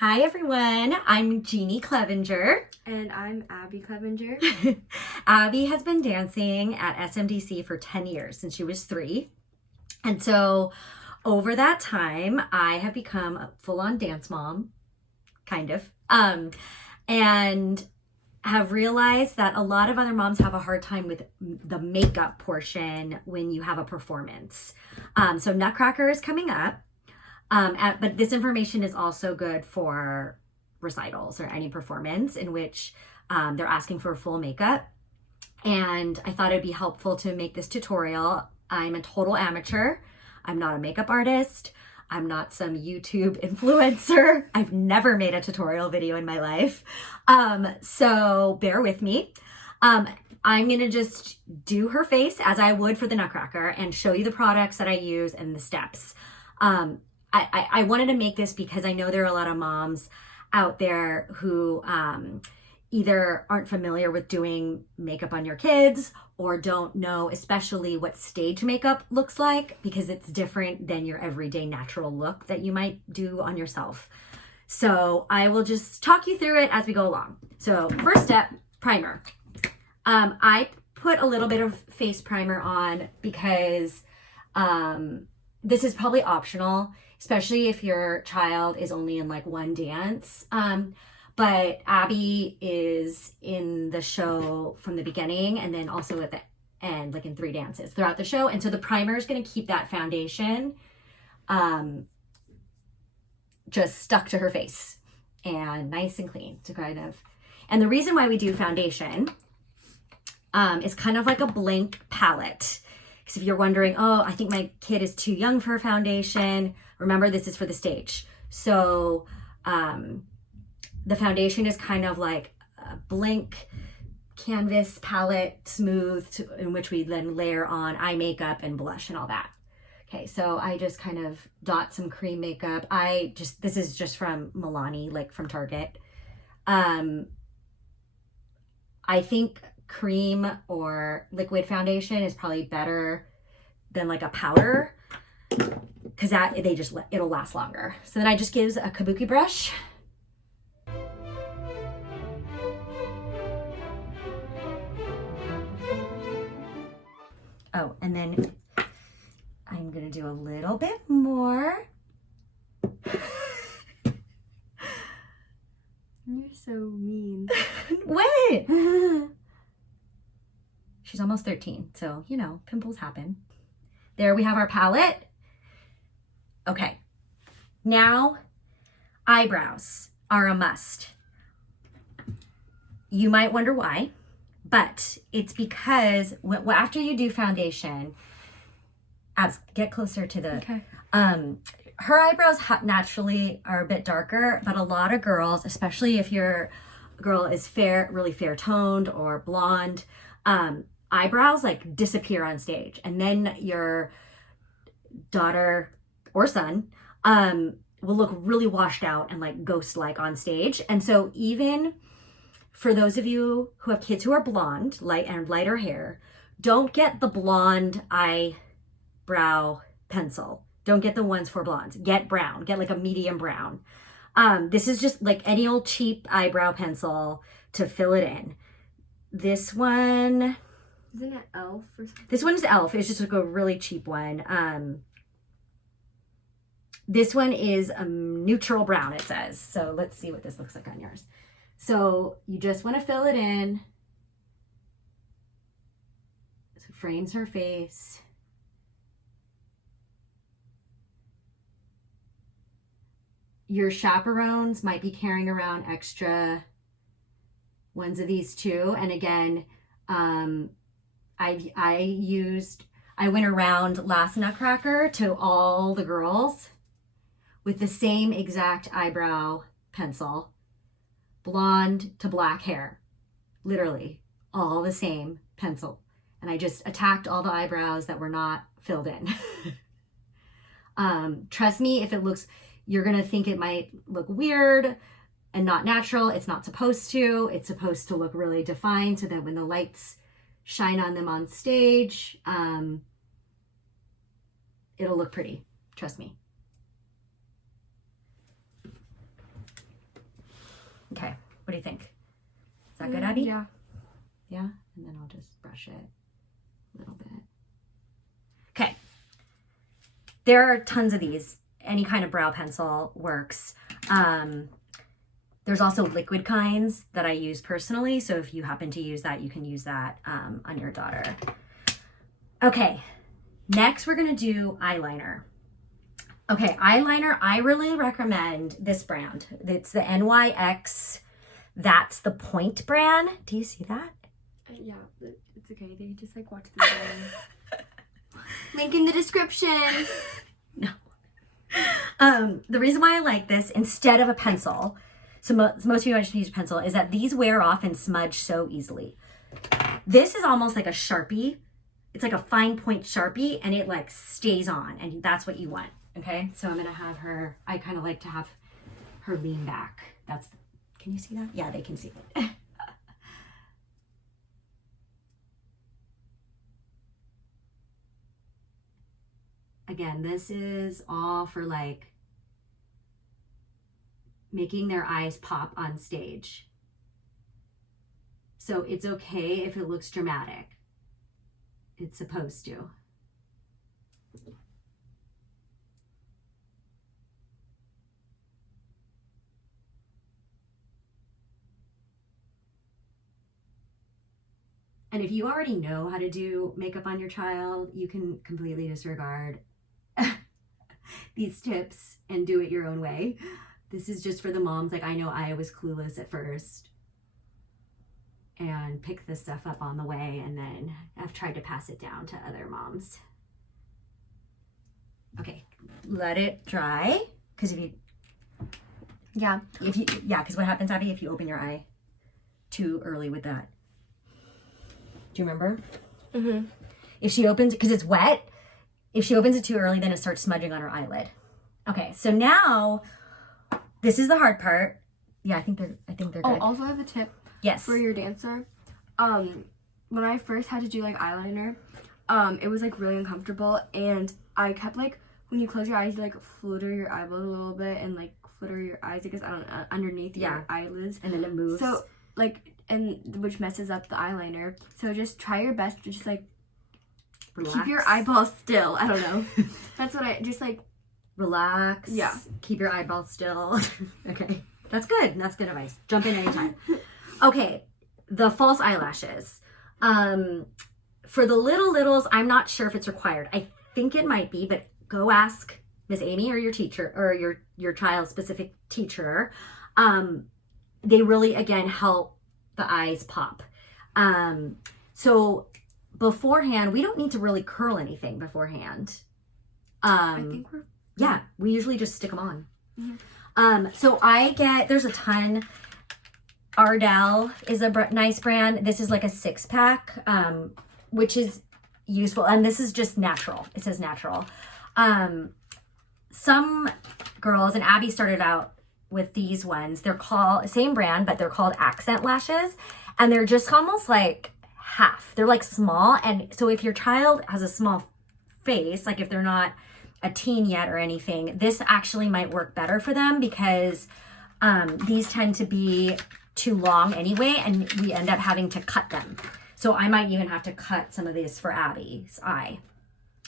Hi everyone, I'm Jeannie Clevenger. And I'm Abby Clevenger. Abby has been dancing at SMDC for 10 years, since she was 3. And so over that time, I have become a full-on dance mom, kind of, and have realized that a lot of other moms have a hard time with the makeup portion when you have a performance. So Nutcracker is coming up. But this information is also good for recitals or any performance in which they're asking for full makeup. And I thought it'd be helpful to make this tutorial. I'm a total amateur. I'm not a makeup artist. I'm not some YouTube influencer. I've never made a tutorial video in my life. So bear with me. I'm gonna just do her face as I would for the Nutcracker and show you the products that I use and the steps. I wanted to make this because I know there are a lot of moms out there who either aren't familiar with doing makeup on your kids or don't know especially what stage makeup looks like, because it's different than your everyday natural look that you might do on yourself. So I will just talk you through it as we go along. So first step, primer. I put a little bit of face primer on because this is probably optional, especially if your child is only in like one dance. But Abby is in the show from the beginning and then also at the end, like in 3 dances throughout the show. And so the primer is going to keep that foundation just stuck to her face and nice and clean to kind of. And the reason why we do foundation is kind of like a blank palette. Because if you're wondering, oh, I think my kid is too young for a foundation, remember this is for the stage. So the foundation is kind of like a blank canvas palette, smooth, in which we then layer on eye makeup and blush and all that. Okay, so I just kind of dot some cream makeup. This is just from Milani, like from Target. I think cream or liquid foundation is probably better than like a powder, because it'll last longer. So then I just use a kabuki brush. Oh, and then I'm gonna do a little bit more. You're so mean. What? She's almost 13, so, you know, pimples happen. There we have our palette. Okay, now eyebrows are a must. You might wonder why, but it's because after you do foundation, get closer to the, Okay. Her eyebrows naturally are a bit darker, but a lot of girls, especially if your girl is really fair toned or blonde, eyebrows like disappear on stage, and then your daughter or son will look really washed out and like ghost-like on stage. And so even for those of you who have kids who are blonde, lighter hair, don't get the blonde eyebrow pencil. Don't get the ones for blondes. Get brown. Get like a medium brown. This is just like any old cheap eyebrow pencil to fill it in. This one, Isn't it Elf or something? this one is Elf. It's just like a really cheap one. This one is a neutral brown, it says. So let's see what this looks like on yours. So you just want to fill it in. So it frames her face. Your chaperones might be carrying around extra ones of these too. And again, I went around last Nutcracker to all the girls with the same exact eyebrow pencil, blonde to black hair, literally all the same pencil. And I just attacked all the eyebrows that were not filled in. Trust me, if it looks, you're gonna think it might look weird and not natural. It's not supposed to. It's supposed to look really defined so that when the lights shine on them on stage, it'll look pretty. Trust me. Okay, what do you think? Is that good, Abby? Yeah. Yeah? And then I'll just brush it a little bit. Okay. There are tons of these. Any kind of brow pencil works. There's also liquid kinds that I use personally. So if you happen to use that, you can use that on your daughter. Okay. Next, we're going to do eyeliner. Okay, eyeliner, I really recommend this brand. It's the NYX. That's the Point brand. Do you see that? Yeah, it's okay. They just like watch the video. Link in the description. No. The reason why I like this instead of a pencil, so most of you just use a pencil, is that these wear off and smudge so easily. This is almost like a Sharpie. It's like a fine point Sharpie, and it like stays on, and that's what you want. Okay, so I'm gonna have her, I kind of like to have her lean back. Can you see that? Yeah, they can see it. Again, this is all for like making their eyes pop on stage. So it's okay if it looks dramatic. It's supposed to. And if you already know how to do makeup on your child, you can completely disregard these tips and do it your own way. This is just for the moms. Like, I know I was clueless at first and picked this stuff up on the way, and then I've tried to pass it down to other moms. Okay, let it dry, because because what happens, Abby, if you open your eye too early with that? Do you remember? Mm-hmm. If she opens, because it's wet, if she opens it too early, then it starts smudging on her eyelid. Okay, so now this is the hard part. Yeah, I think they're good. Oh, also I have a tip. Yes. For your dancer. When I first had to do like eyeliner, it was like really uncomfortable, and I kept like, when you close your eyes, you like flutter your eyeball a little bit and like flutter your eyes, I guess, I don't know, underneath your eyelids. And then it moves. So like, and which messes up the eyeliner. So just try your best to just like relax. Keep your eyeballs still. I don't know. That's what I just like. Relax. Yeah. Keep your eyeballs still. Okay. That's good. That's good advice. Jump in anytime. Okay. The false eyelashes. For the littles, I'm not sure if it's required. I think it might be, but go ask Miss Amy or your teacher or your child's specific teacher. They really, again, help the eyes pop. So beforehand, we don't need to really curl anything beforehand. I think we're... Yeah, we usually just stick them on. Mm-hmm. So there's a ton. Ardell is a nice brand. This is like a 6-pack, which is useful. And this is just natural. It says natural. Some girls, and Abby started out with these ones. They're called, same brand, but they're called accent lashes. And they're just almost like half. They're like small. And so if your child has a small face, like if they're not a teen yet or anything, this actually might work better for them, because these tend to be too long anyway, and we end up having to cut them. So I might even have to cut some of these for Abby's eye,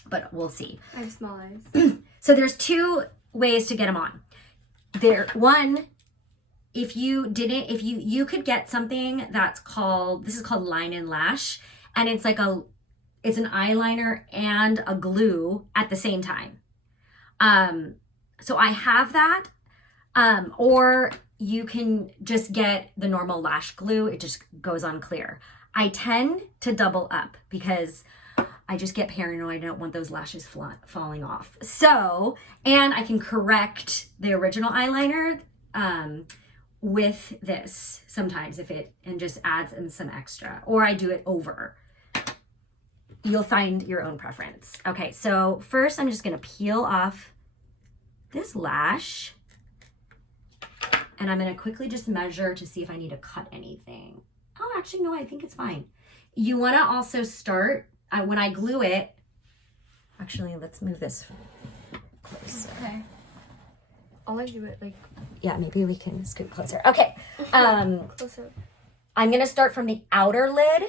but we'll see. I have small eyes. So there's 2 ways to get them on. One, if you could get something that's called, this is called Line and Lash, and it's like it's an eyeliner and a glue at the same time. So I have that, or you can just get the normal lash glue. It just goes on clear. I tend to double up because I just get paranoid. I don't want those lashes falling off. So, and I can correct the original eyeliner with this sometimes and just adds in some extra, or I do it over. You'll find your own preference. Okay, so first I'm just gonna peel off this lash, and I'm gonna quickly just measure to see if I need to cut anything. Oh, actually, no, I think it's fine. You wanna also start, when I glue it, actually, let's move this closer. Okay. I'll like do it like Yeah, maybe we can scoot closer. Okay. closer. I'm going to start from the outer lid.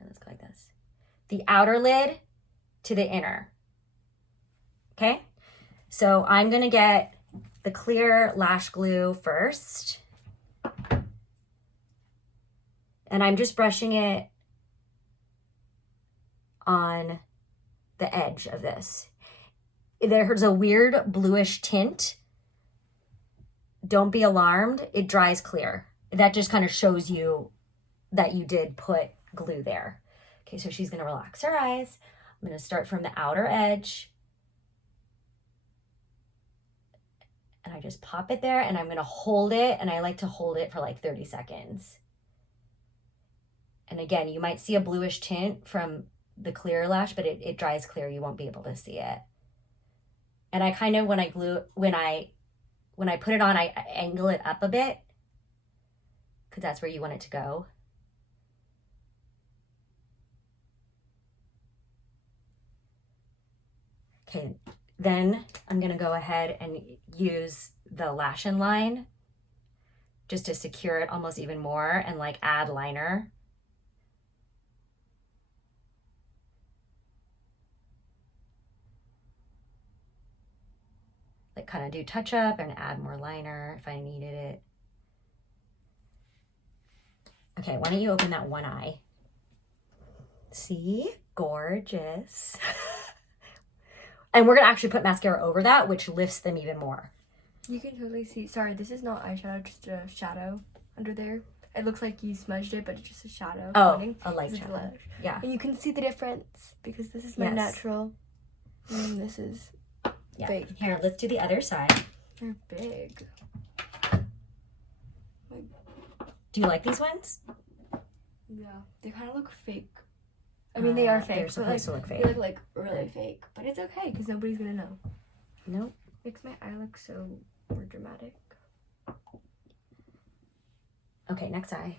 Let's go like this. The outer lid to the inner. Okay? So I'm going to get the clear lash glue first. And I'm just brushing it on the edge of this. There's a weird bluish tint. Don't be alarmed. It dries clear. That just kind of shows you that you did put glue there. Okay, so she's going to relax her eyes. I'm going to start from the outer edge. And I just pop it there, and I'm going to hold it, and I like to hold it for like 30 seconds. And again, you might see a bluish tint from the clear lash, but it dries clear. You won't be able to see it. And I kind of, when I put it on, I angle it up a bit because that's where you want it to go. Okay, then I'm gonna go ahead and use the lash and line just to secure it almost even more and like add liner. Like kind of do touch up and add more liner if I needed it. Okay, why don't you open that one eye? See? Gorgeous. And we're gonna actually put mascara over that, which lifts them even more. You can totally see. Sorry, this is not eyeshadow, just a shadow under there. It looks like you smudged it, but it's just a shadow. Oh, a light shadow. Yeah. And you can see the difference because this is my natural, and this is fake. Here, let's do the other side. They're big. Do you like these ones? Yeah, they kind of look fake. I mean, they are fake. They're supposed to look fake. They look like really fake, but it's okay because nobody's gonna know. Nope. Makes my eye look so more dramatic. Okay, next eye.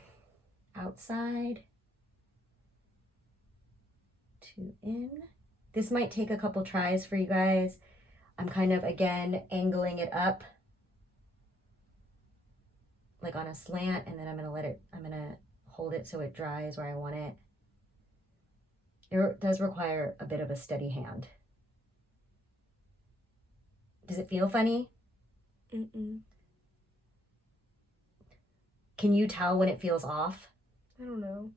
Outside to in. This might take a couple tries for you guys. I'm kind of, again, angling it up like on a slant, and then I'm gonna hold it so it dries where I want it. It does require a bit of a steady hand. Does it feel funny? Mm-mm. Can you tell when it feels off? I don't know.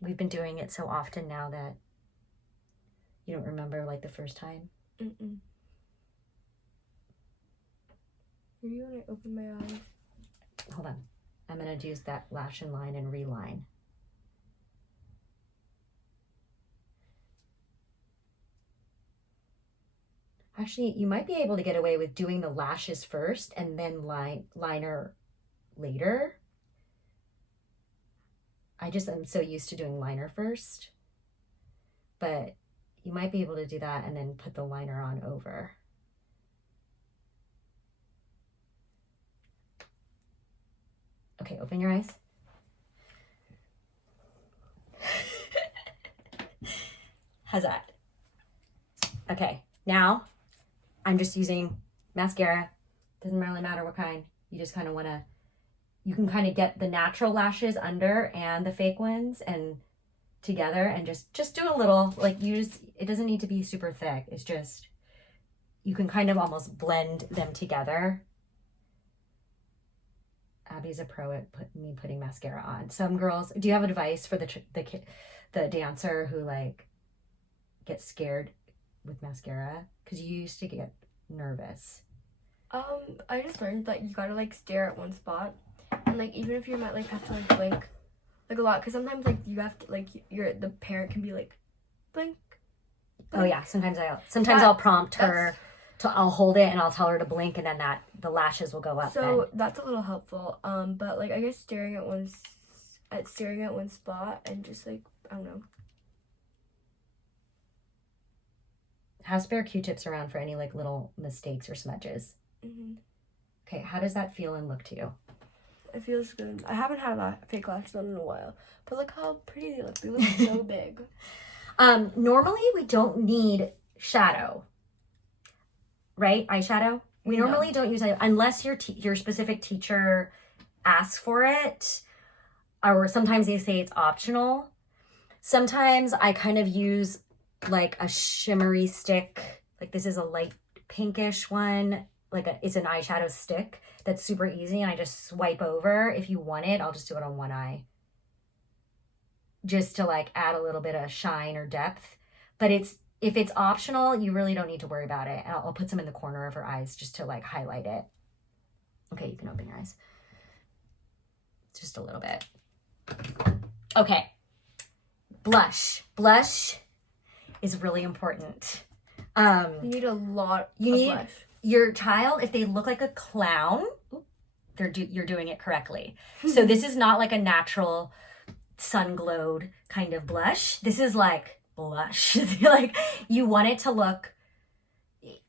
We've been doing it so often now that you don't remember like the first time. Mm-mm. Maybe when I open my eyes. Hold on. I'm going to use that lash and line and reline. Actually, you might be able to get away with doing the lashes first and then liner later. I'm so used to doing liner first. But you might be able to do that and then put the liner on over. Okay, open your eyes. How's that? Okay, now I'm just using mascara. Doesn't really matter what kind. You just kind of want to, you can kind of get the natural lashes under and the fake ones and together and just do a little, like it doesn't need to be super thick. It's just, you can kind of almost blend them together. Abby's a pro at putting mascara on. Some girls, do you have advice for the dancer who like gets scared with mascara? Because you used to get nervous. I just learned that you gotta like stare at one spot, and like even if you might like have to like blink like a lot, because sometimes like you have to like the parent can be like blink. Oh yeah, sometimes I'll prompt her. I'll hold it and I'll tell her to blink, and then the lashes will go up. So that's a little helpful. But like I guess staring at one spot and just like I don't know. Have spare Q-tips around for any like little mistakes or smudges. Mm-hmm. Okay, how does that feel and look to you? It feels good. I haven't had fake lashes on in a while, but look how pretty they look. They look so big. Normally we don't need shadow. right? Eyeshadow. We No. normally don't use it unless your specific teacher asks for it, or sometimes they say it's optional. Sometimes I kind of use like a shimmery stick. Like this is a light pinkish one. It's an eyeshadow stick that's super easy, and I just swipe over. If you want it, I'll just do it on one eye, just to like add a little bit of shine or depth. But if it's optional, you really don't need to worry about it. And I'll put some in the corner of her eyes just to like highlight it. Okay, you can open your eyes. Just a little bit. Okay. Blush. Blush is really important. You need a lot of blush. Your child, if they look like a clown, you're doing it correctly. So this is not like a natural sun-glowed kind of blush. This is like blush. Like you want it to look,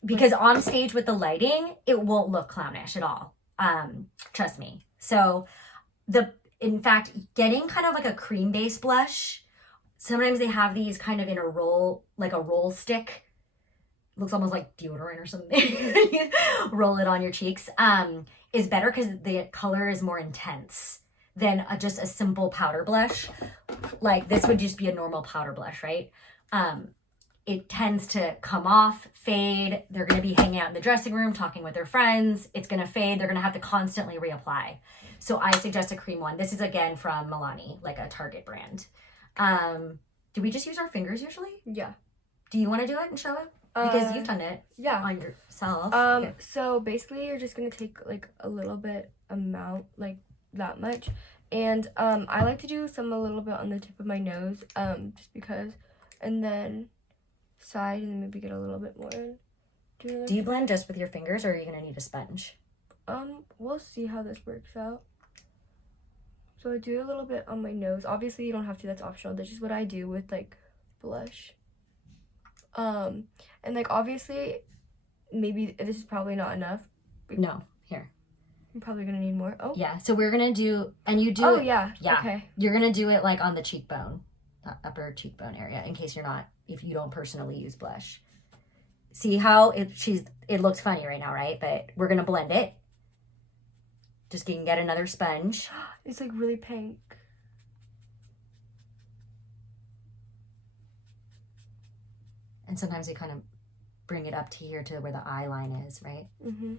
because on stage with the lighting, it won't look clownish at all. Trust me. So in fact, getting kind of like a cream-based blush, sometimes they have these kind of in a roll, like a roll stick. Looks almost like deodorant or something. Roll it on your cheeks. Is better because the color is more intense than just a simple powder blush. Like this would just be a normal powder blush, right? It tends to come off, fade. They're going to be hanging out in the dressing room, talking with their friends. It's going to fade. They're going to have to constantly reapply. So I suggest a cream one. This is again from Milani, like a Target brand. Do we just use our fingers usually? Yeah. Do you want to do it and show it? Because you've done it on yourself. Yeah. So basically you're just going to take like a little bit amount, like that much. And I like to do a little bit on the tip of my nose, just because. And then side, and then maybe get a little bit more in. Do you blend just with your fingers, or are you going to need a sponge? We'll see how this works out. So I do a little bit on my nose. Obviously you don't have to, that's optional. That's just what I do with like blush. And like obviously maybe this is probably not enough. No, here. I'm probably gonna need more. Oh yeah, so we're gonna do, and you do oh it, yeah okay, you're gonna do it like on the cheekbone, upper cheekbone area, in case if you don't personally use blush. See how it looks funny right now, right? But we're gonna blend it. Just you can get another sponge. It's like really pink. And sometimes we kind of bring it up to here to where the eye line is, right? Mm-hmm.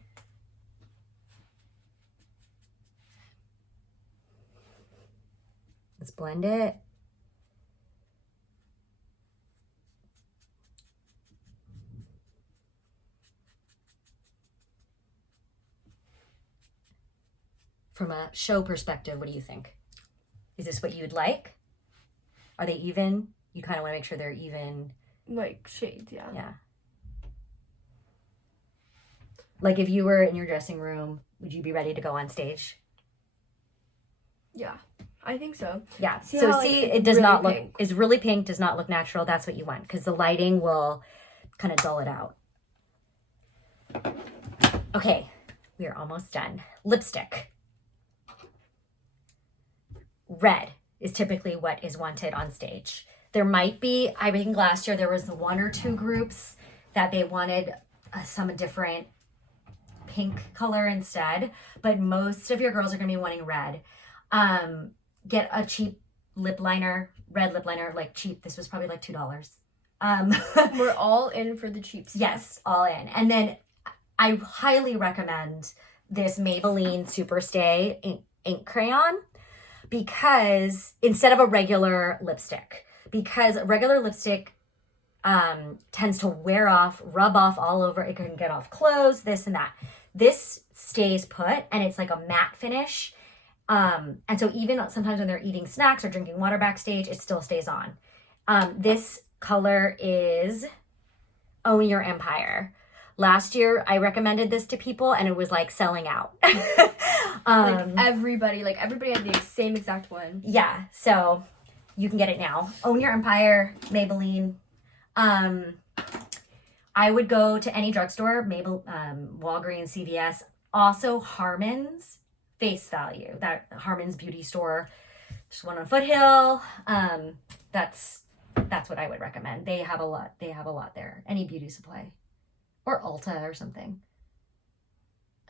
Let's blend it. From a show perspective, what do you think? Is this what you'd like? Are they even? You kind of want to make sure they're even. Like shades, yeah. Yeah. Like if you were in your dressing room, would you be ready to go on stage? Yeah, I think so. Yeah. See so how, see, like, it does really not look, pink. it's really pink, does not look natural. That's what you want, because the lighting will kind of dull it out. Okay, we are almost done. Lipstick. Red is typically what is wanted on stage. There might be, I think last year there was 1 or 2 groups that they wanted some different pink color instead, but most of your girls are going to be wanting red. Get a cheap lip liner, red lip liner, like cheap. This was probably like $2. We're all in for the cheap stuff. Yes, all in. And then I highly recommend this Maybelline Superstay ink crayon, because instead of a regular lipstick, because regular lipstick tends to wear off, rub off all over. It can get off clothes, this and that. This stays put, and it's like a matte finish. And so even sometimes when they're eating snacks or drinking water backstage, it still stays on. This color is Own Your Empire. Last year, I recommended this to people, and it was like selling out. Everybody had the same exact one. Yeah, so you can get it now. Own Your Empire, Maybelline. I would go to any drugstore, Walgreens, CVS. Also, Harmon's Face Value, that Harmon's beauty store. Just one on Foothill. That's what I would recommend. They have a lot there. Any beauty supply. or Ulta or something.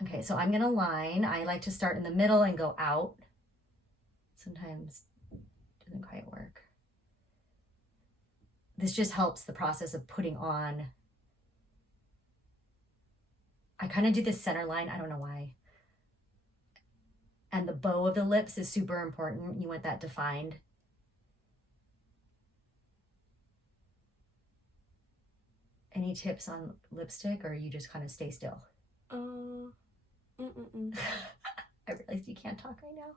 Okay, so I'm gonna line. I like to start in the middle and go out. Sometimes it doesn't quite work. This just helps the process of putting on. I kind of do this center line. I don't know why. And the bow of the lips is super important. You want that defined. Any tips on lipstick, or you just kind of stay still? I realized you can't talk right now.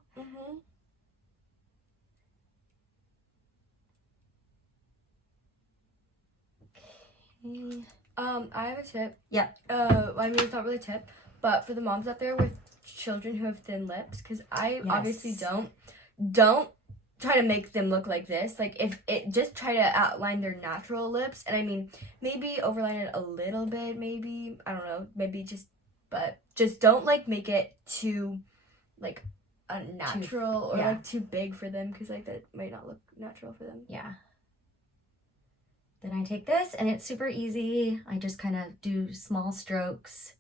Okay. I have a tip. Yeah. I mean, it's not really a tip, but for the moms out there with children who have thin lips, because I obviously don't try to make them look like this. Like, if it, just try to outline their natural lips, and I mean, maybe overline it a little bit, maybe, I don't know, maybe just, but just don't, like, make it too, like, unnatural or, like, too big for them, because, like, that might not look natural for them. Yeah. Then I take this, and it's super easy. I just kind of do small strokes.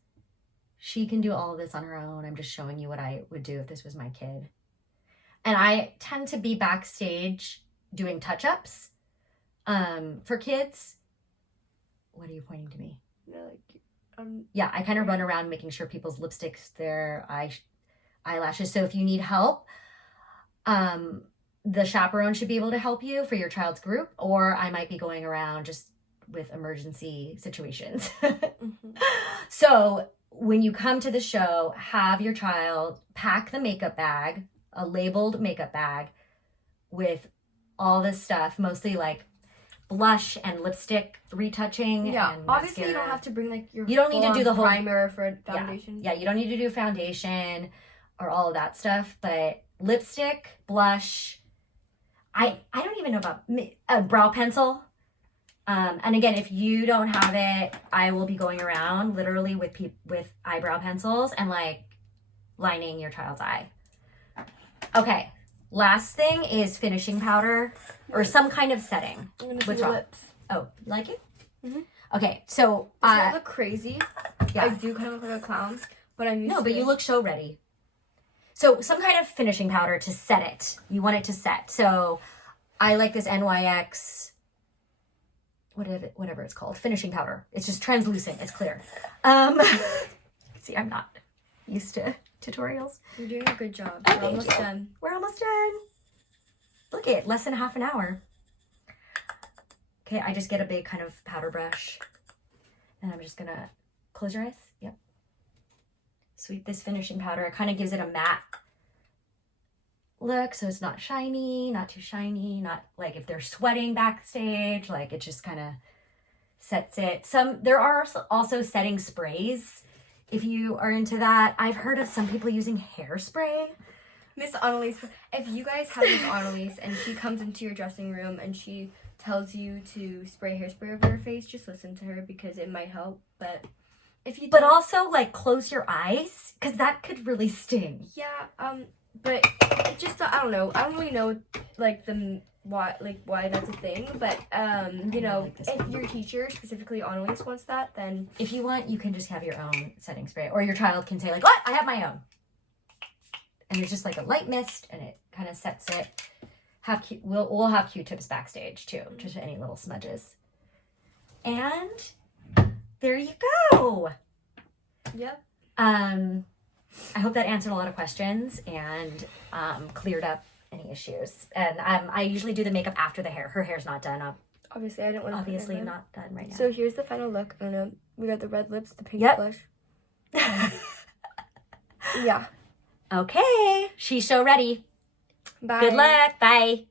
She can do all of this on her own. I'm just showing you what I would do if this was my kid. And I tend to be backstage doing touch-ups for kids. What are you pointing to me? No, like, yeah, I kind of run around making sure people's lipsticks, their eyelashes. So if you need help, the chaperone should be able to help you for your child's group, or I might be going around just with emergency situations. So when you come to the show, have your child pack the makeup bag, a labeled makeup bag with all this stuff, mostly like blush and lipstick retouching. Yeah, and obviously mascara. You don't have to bring like your you don't need to do the whole primer for foundation. Yeah, you don't need to do foundation or all of that stuff, but lipstick, blush. I don't even know about a brow pencil. And again, if you don't have it, I will be going around literally with eyebrow pencils and like lining your child's eye. Okay, last thing is finishing powder or some kind of setting. I'm gonna What's see wrong? lips. Oh, you like it? Mm-hmm. Okay, so I don't look crazy. Yeah. I do kind of look like a clown, but I'm used to no, but it. you look show ready. So some kind of finishing powder to set it. You want it to set. So I like this NYX, whatever it's called, finishing powder. It's just translucent. It's clear. See, I'm not used to tutorials. You're doing a good job. Oh, We're almost done. We're almost done. Look at less than half an hour. Okay, I just get a big kind of powder brush. And I'm just gonna close your eyes. Yep. Sweep this finishing powder. It kind of gives it a matte look, so it's not shiny, not too shiny, not like if they're sweating backstage, like it just kind of sets it. There are also setting sprays if you are into that. I've heard of some people using hairspray. Miss Annalise, if you guys have Miss Annalise and she comes into your dressing room and she tells you to spray hairspray over your face, just listen to her because it might help. But if you but also like close your eyes because that could really sting. Yeah, but it just, I don't know. I don't really know like why that's a thing. But you know, if your teacher, specifically Annalise, wants that, then if you want, you can just have your own setting spray, or your child can say like, "What? I have my own." And it's just like a light mist, and it kind of sets it. We'll have Q-tips backstage too, just any little smudges. And there you go. Yep. I hope that answered a lot of questions and cleared up any issues. And I usually do the makeup after the hair. Her hair's not done up. Obviously, I don't want to. Obviously, not done right now. So here's the final look. I don't know. We got the red lips, the pink blush. Yeah. Okay. She's so ready. Bye. Good luck. Bye.